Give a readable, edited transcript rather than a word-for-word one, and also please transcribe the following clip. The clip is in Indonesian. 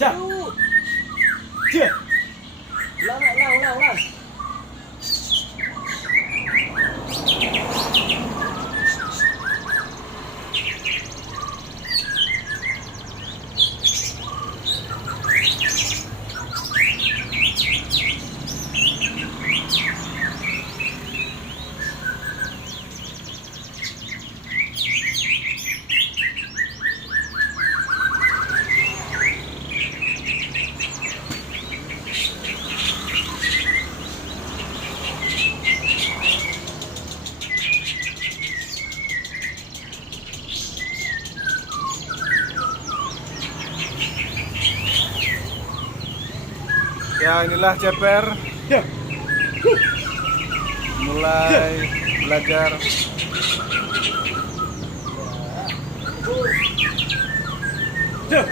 Ja. Ja. Ulang, ulang, ulang, ulang. Ya, inilah ceper Ja. mulai belajar. Ja.